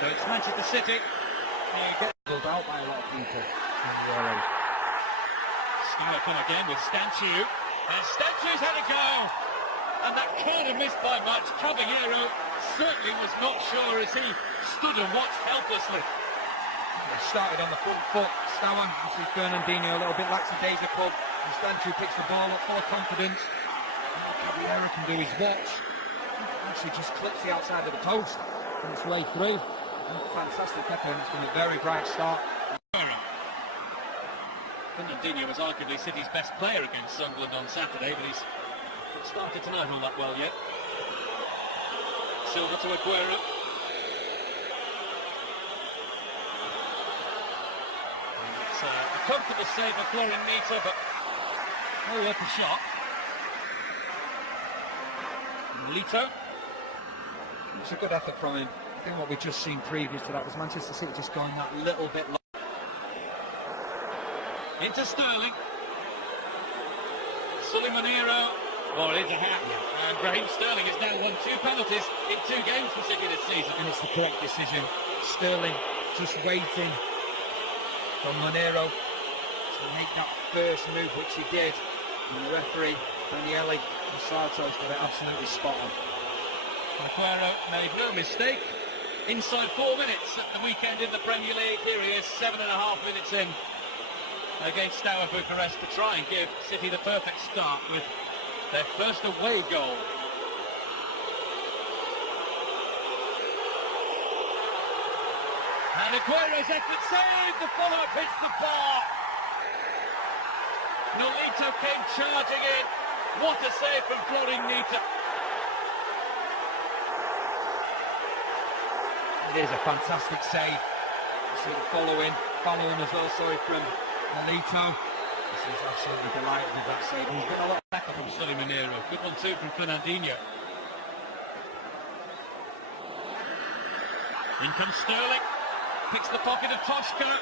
So it's Manchester City. You get pulled out by a lot of people. Steaua come again with Stanchu. And Stanchu's had a go. And that kind of missed by much. Caballero certainly was not sure as he stood and watched helplessly. They started on the front foot. Steaua, you see Fernandinho a little bit lackadaisical. And Stanchu picks the ball up full of confidence. And what Caballero can do is watch. Actually just clips the outside of the post on its way through. Fantastic effort, and it's been a very bright start. Fernandinho was arguably City's best player against Sunderland on Saturday, but he's not started tonight all that well yet. Silva to Aguero. It's a comfortable save of Florin Nita, but well worth a shot. Lito. It's a good effort from him. I think what we've just seen previous to that was Manchester City just going that little bit long. Into Sterling. Suleimaniro. Oh, it is a hat. And Raheem Sterling has now won 2 penalties in 2 games for City this season. And it's the correct decision. Sterling just waiting for Monero to make that first move, which he did. And the referee, Daniele Santos, got it absolutely spot on. Aguero made no mistake. Inside 4 minutes at the weekend in the Premier League. Here he is, 7.5 minutes in against Steaua Bucharest to try and give City the perfect start with their first away goal. And Aguero's effort saved, the follower hits the bar. Nolito came charging in. What a save from Florin Nita. It is a fantastic save. You see the following as well, sorry, from Nolito. This is absolutely delighted with that save. He's got a lot of back from Suleimaniro. Good one too from Fernandinho. In comes Sterling. Picks the pocket of Toshka.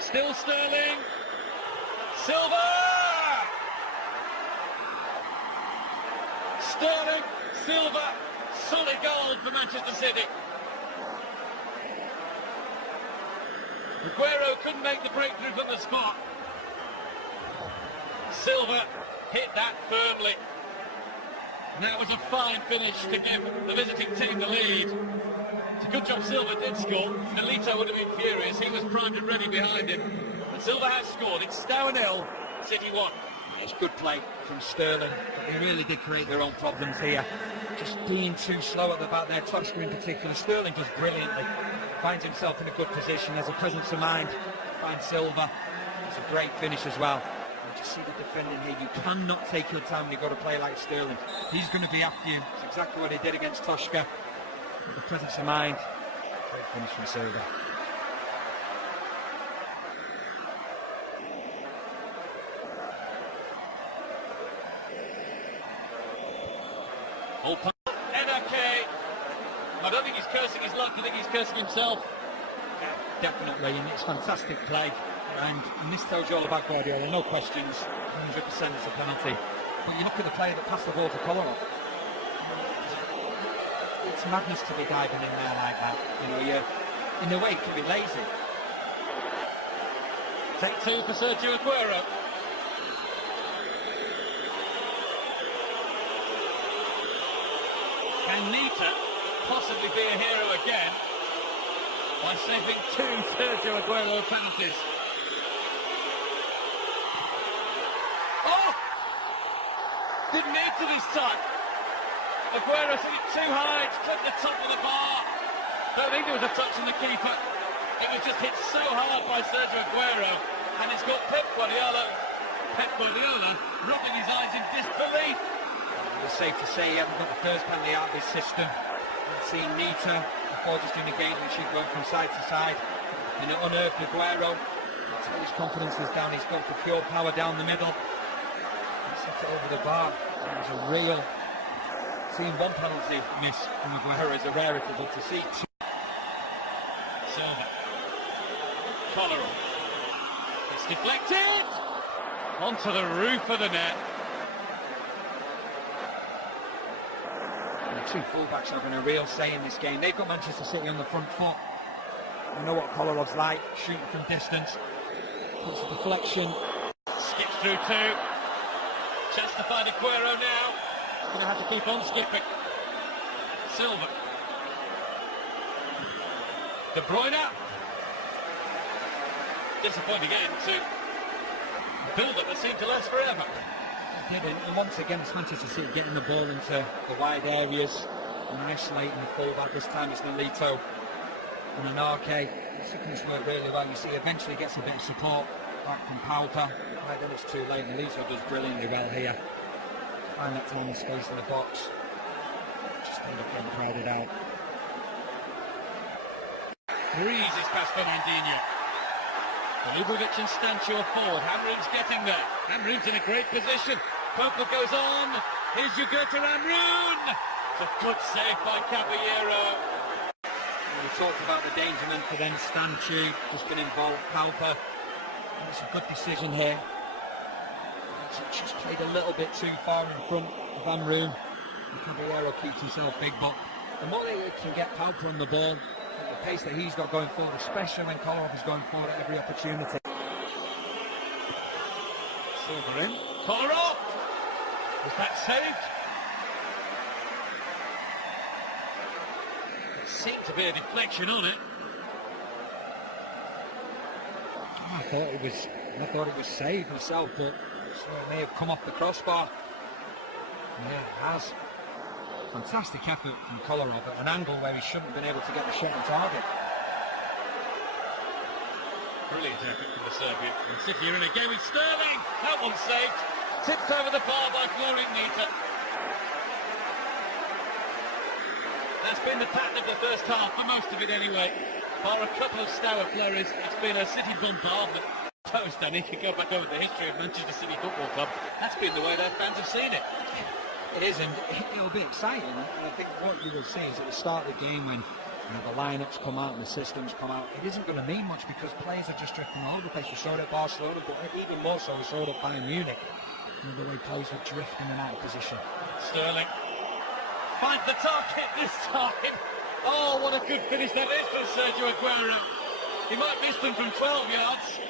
Still Sterling. Silva! Sterling, Silva, solid goal for Manchester City. Aguero couldn't make the breakthrough from the spot. Silva hit that firmly. And that was a fine finish to give the visiting team the lead. It's a good job Silva did score. Nolito would have been furious. He was primed and ready behind him. But Silva has scored. It's Steaua 0, City 1. It's good play from Sterling. They really did create their own problems here. Just being too slow at the back there, Toshka in particular. Sterling does brilliantly. Finds himself in a good position. There's a presence of mind. Finds Silva. It's a great finish as well. And just see the defending here. You cannot take your time when you've got to play like Sterling. He's going to be after you. It's exactly what he did against Toshka. The presence of mind. Great finish from Silva. NRK. I don't think he's cursing his luck, I think he's cursing himself. Yeah, definitely, and it's fantastic play. And this tells you all about Guardiola, no questions. 100% it's a penalty. But you look at the player that passed the ball to Kolarov. It's madness to be diving in there like that. You know, you're in a way it can be lazy. Take 2 for Sergio Aguero. Can Nita possibly be a hero again by saving 2 Sergio Aguero penalties? Oh! Didn't need to this time. Aguero took it too high, it's clipped the top of the bar. Don't think there was a touch on the keeper. It was just hit so hard by Sergio Aguero, and it's got Pep Guardiola rubbing his eyes in disbelief. It's safe to say he hasn't got the first penalty out of his system. We've seen Nita before just doing a game which he'd gone from side to side. And it unearthed Aguero. That's how his confidence is down. He's gone for pure power down the middle. He set it over the bar. It was a real... Seeing 1 penalty miss from Aguero is a rarity, but to see 2... Silva. Kolarov. It's deflected! Onto the roof of the net. two fullbacks having a real say in this game. They've got Manchester City on the front foot. You know what Kolarov's like, shooting from distance. Puts a deflection. Skips through two. Chance to find Aguero now. He's going to have to keep on skipping. Silva. De Bruyne. Disappointing end to build-up that seemed to last forever. And once again, it's Manchester City getting the ball into the wide areas and isolating the fullback. This time it's Nolito and Anarke. The sequence worked really well. You see, eventually gets a bit of support back from Pauper. Right, then it's too late. Nolito does brilliantly well here. Find that tiny space in the box. Just end up getting crowded out. Breezes past Fernandinho. Lubovic and Stancio forward. Hamroon's getting there. Hamroon's in a great position. Pope goes on. Here's Jugurta Hamroon. It's a good save by Caballero. We talked about the endangerment for then Stancio just been involved. Pauper. It's a good decision here. It's just played a little bit too far in front of Hamroon. Caballero keeps himself big, but the more they can get Pauper on the ball, the pace that he's got going forward, especially when Kolarov is going forward at every opportunity. Silva in. Kolarov! Was that saved? It seemed to be a deflection on it. I thought it was saved myself, but so it may have come off the crossbar. Yeah, it has. Fantastic effort from Kolarov at an angle where he shouldn't have been able to get the shot on target. Brilliant effort from the Serbian. And City are in again with Sterling. That one's saved. Tipped over the bar by Florin Nita. That's been the pattern of the first half, for most of it anyway. Bar a couple of Steaua flurries, it's been a City bombardment. Toast, and if you go back over the history of Manchester City Football Club, that's been the way their fans have seen it. It is, and it'll be exciting. And I think what you will see is at the start of the game when the lineups come out and the systems come out, it isn't going to mean much because players are just drifting all over the place. We saw it at Barcelona, but even more so we saw it at Bayern Munich. The way players were drifting and out of position. Sterling finds the target this time. Oh, what a good finish that is from Sergio Aguero. He might miss them from 12 yards,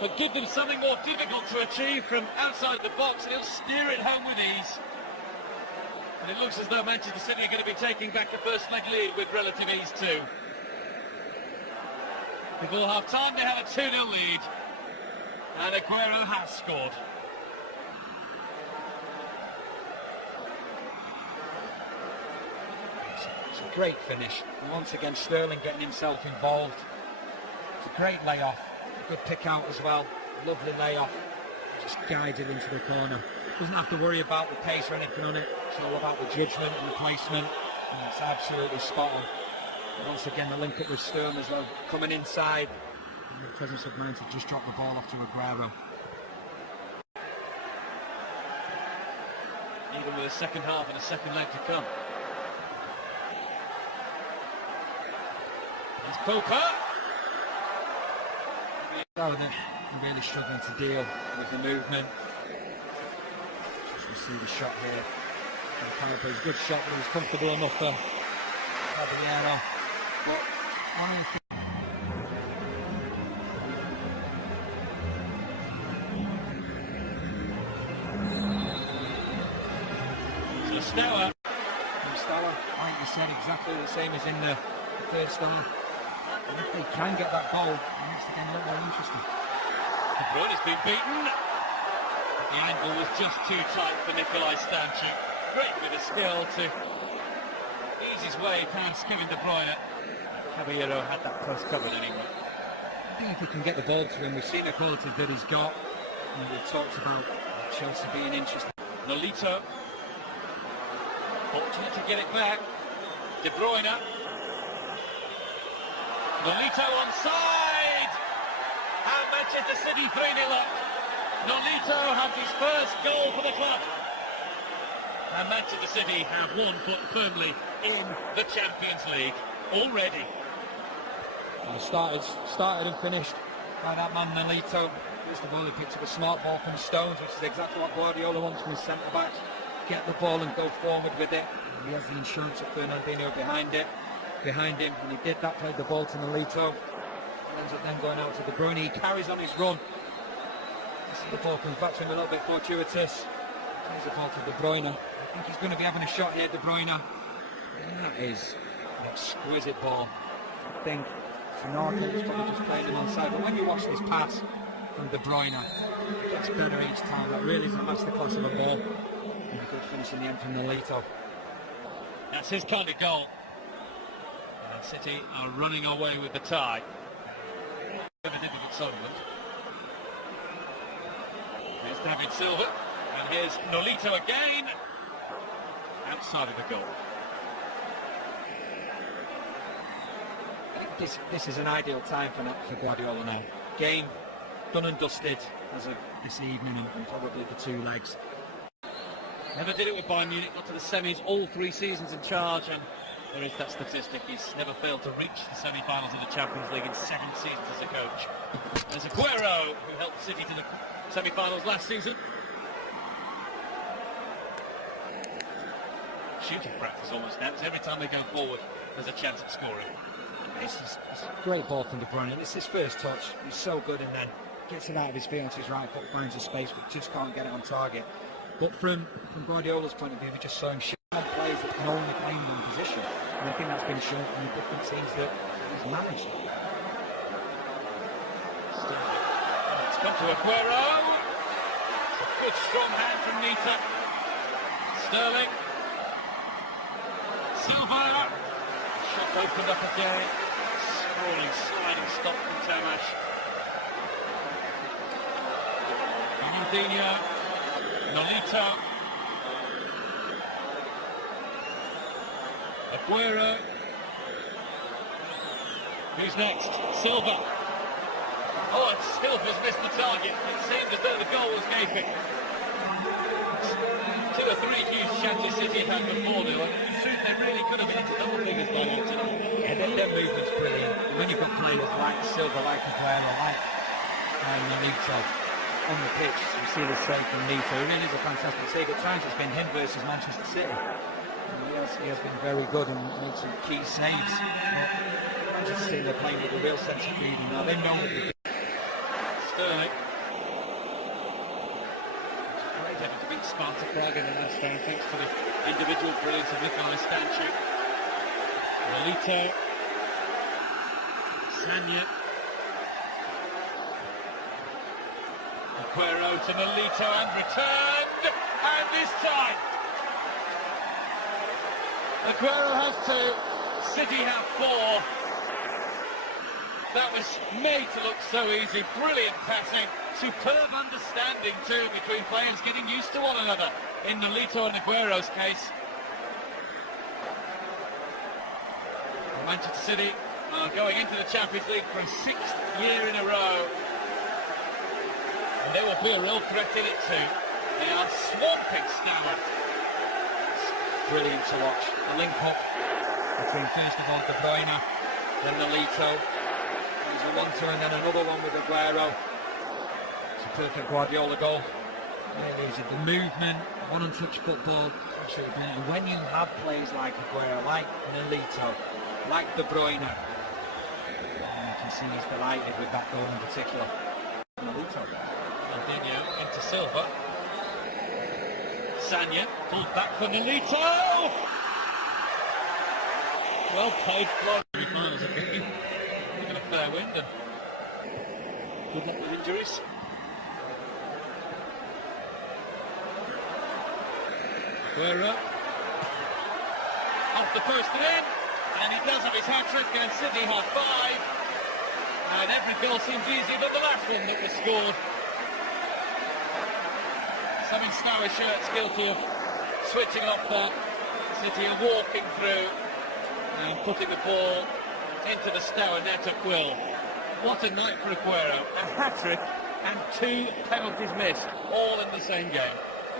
but give them something more difficult to achieve from outside the box, and he'll steer it home with ease. And it looks as though Manchester City are going to be taking back the first leg lead with relative ease too. Before half-time they have a 2-0 lead, and Aguero has scored. It's a great finish. And once again, Sterling getting himself involved. It's a great layoff. Good pick out as well. Lovely layoff. Just guided into the corner. Doesn't have to worry about the pace or anything on it. It's all about the judgment and the placement. And it's absolutely spot on. And once again, the link up with Sturm as well. Coming inside. And the presence of mind to just drop the ball off to Aguero. Even with a second half and a second leg to come. It's Poker. So they're really struggling to deal with the movement. Just we see the shot here. It's a good shot, but it was comfortable enough for Caballero. So Steaua, like you said, exactly the same as in the first half. And if they can get that goal, then it's again a little more interesting. De Bruyne has been beaten. The angle was just too tight for Nikolai Stancio. Great bit of skill to ease his way past Kevin De Bruyne. Caballero had that cross covered anyway. I think if we can get the ball to him, we've seen the qualities that he's got. And we've talked about Chelsea being interested. Nolito. Fortunate to get it back. De Bruyne. Nolito onside! And Manchester City 3-0 up. Nolito has his first goal for the club. And Manchester City have 1 foot firmly in the Champions League already. And started and finished by that man Nolito. First of all, he picked up a smart ball from Stones, which is exactly what Guardiola wants from his centre-backs. get the ball and go forward with it. He has the insurance of Fernandinho behind him, and he did that, played the ball to Nolito. Ends up then going out to De Bruyne. He carries on his run. The ball comes back to him a little bit fortuitous. There's the ball to De Bruyne. I think he's going to be having a shot here, De Bruyne. And that is an exquisite ball. I think Tanaka is probably just playing him on side, but when you watch this pass from De Bruyne, it gets better each time. That really is a masterclass of a ball. And a good finish in the end from Nolito. That's his kind of goal. City are running away with the tie. Never did with Sunderland. Here's David Silva, and here's Nolito again, outside of the goal. I think this is an ideal time for Guardiola now. Game done and dusted as of this evening, and probably the two legs. Never did it with Bayern Munich, got to the semis all 3 seasons in charge, and there is that statistic. He's never failed to reach the semi-finals of the Champions League in 7 seasons as a coach. There's Aguero, who helped City to the semi-finals last season. Shooting practice almost now, because every time they go forward, there's a chance of scoring. This is a great ball from De Bruyne. It's his first touch. He's so good, and then gets it out of his feet onto his right foot, finds a space, but just can't get it on target. But from Guardiola's point of view, we just saw him shoot on players that can only play in one position. And I think that's been shown from the different teams that he's managed. It's come to Aguero. It's a good strong hand from Nita. Sterling. Silva. Shot opened up again. Sprawling, sliding stop from Tamash. Fernandinho. Nolito. Aguero. Who's next? Silva. Oh, and Silva's missed the target. It seemed as though the goal was gaping. 2 or 3 huge chances City had before now. In truth, they really could have been into double figures by now today. Yeah, their movement's brilliant. When you've got players like Silva, like Aguero, like Nolito on the pitch, you see the save from Nito. It really is a fantastic save. At times it's been him versus Manchester City. He has been very good and made some key saves. Manchester City, they're playing with a real sense of freedom now. They know what they're doing. Sterling. Great effort to beat Sparta Prague in the last round, thanks to the individual brilliance of Nikolai Stanchuk. Nolito. Sanya. Aguero to Nolito and returned, and this time Aguero has 2, City have 4. That was made to look so easy, brilliant passing, superb understanding too between players getting used to one another in Nolito and Aguero's case. Manchester City are going into the Champions League for a 6th year in a row. And there will be a real threat in it too. They are swamping Steaua. Brilliant to watch. The link up between first of all De Bruyne, then Nolito. There's a 1-2 and then another one with Aguero. It's a perfect Guardiola goal. Really is it. The movement, one-touch football, absolutely brilliant. And when you have players like Aguero, like Nolito, like De Bruyne, you can see he's delighted with that goal in particular. Nolito. Fernandinho into Silva. Sanya pulled back for Nolito. Well played, Florida finals again. Looking a fair wind and good luck with injuries. Aguero off the post and in, and he does have his hat-trick, and City have 5. And every goal seems easy, but the last one that was scored. Some in Steaua shirts guilty of switching off that. City are walking through and putting the ball into the Steaua net at will. What a night for Aguero. A hat-trick and 2 penalties missed, all in the same game.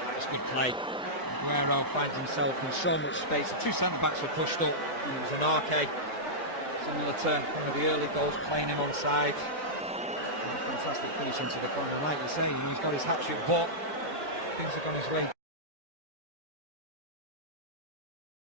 That's good play. Aguero finds himself in so much space. 2 centre-backs were pushed up. It was an arcade. Similar to one of the early goals, playing him on side. Fantastic finish into the corner. Like you say, he's got his hat-trick, but things have gone his way.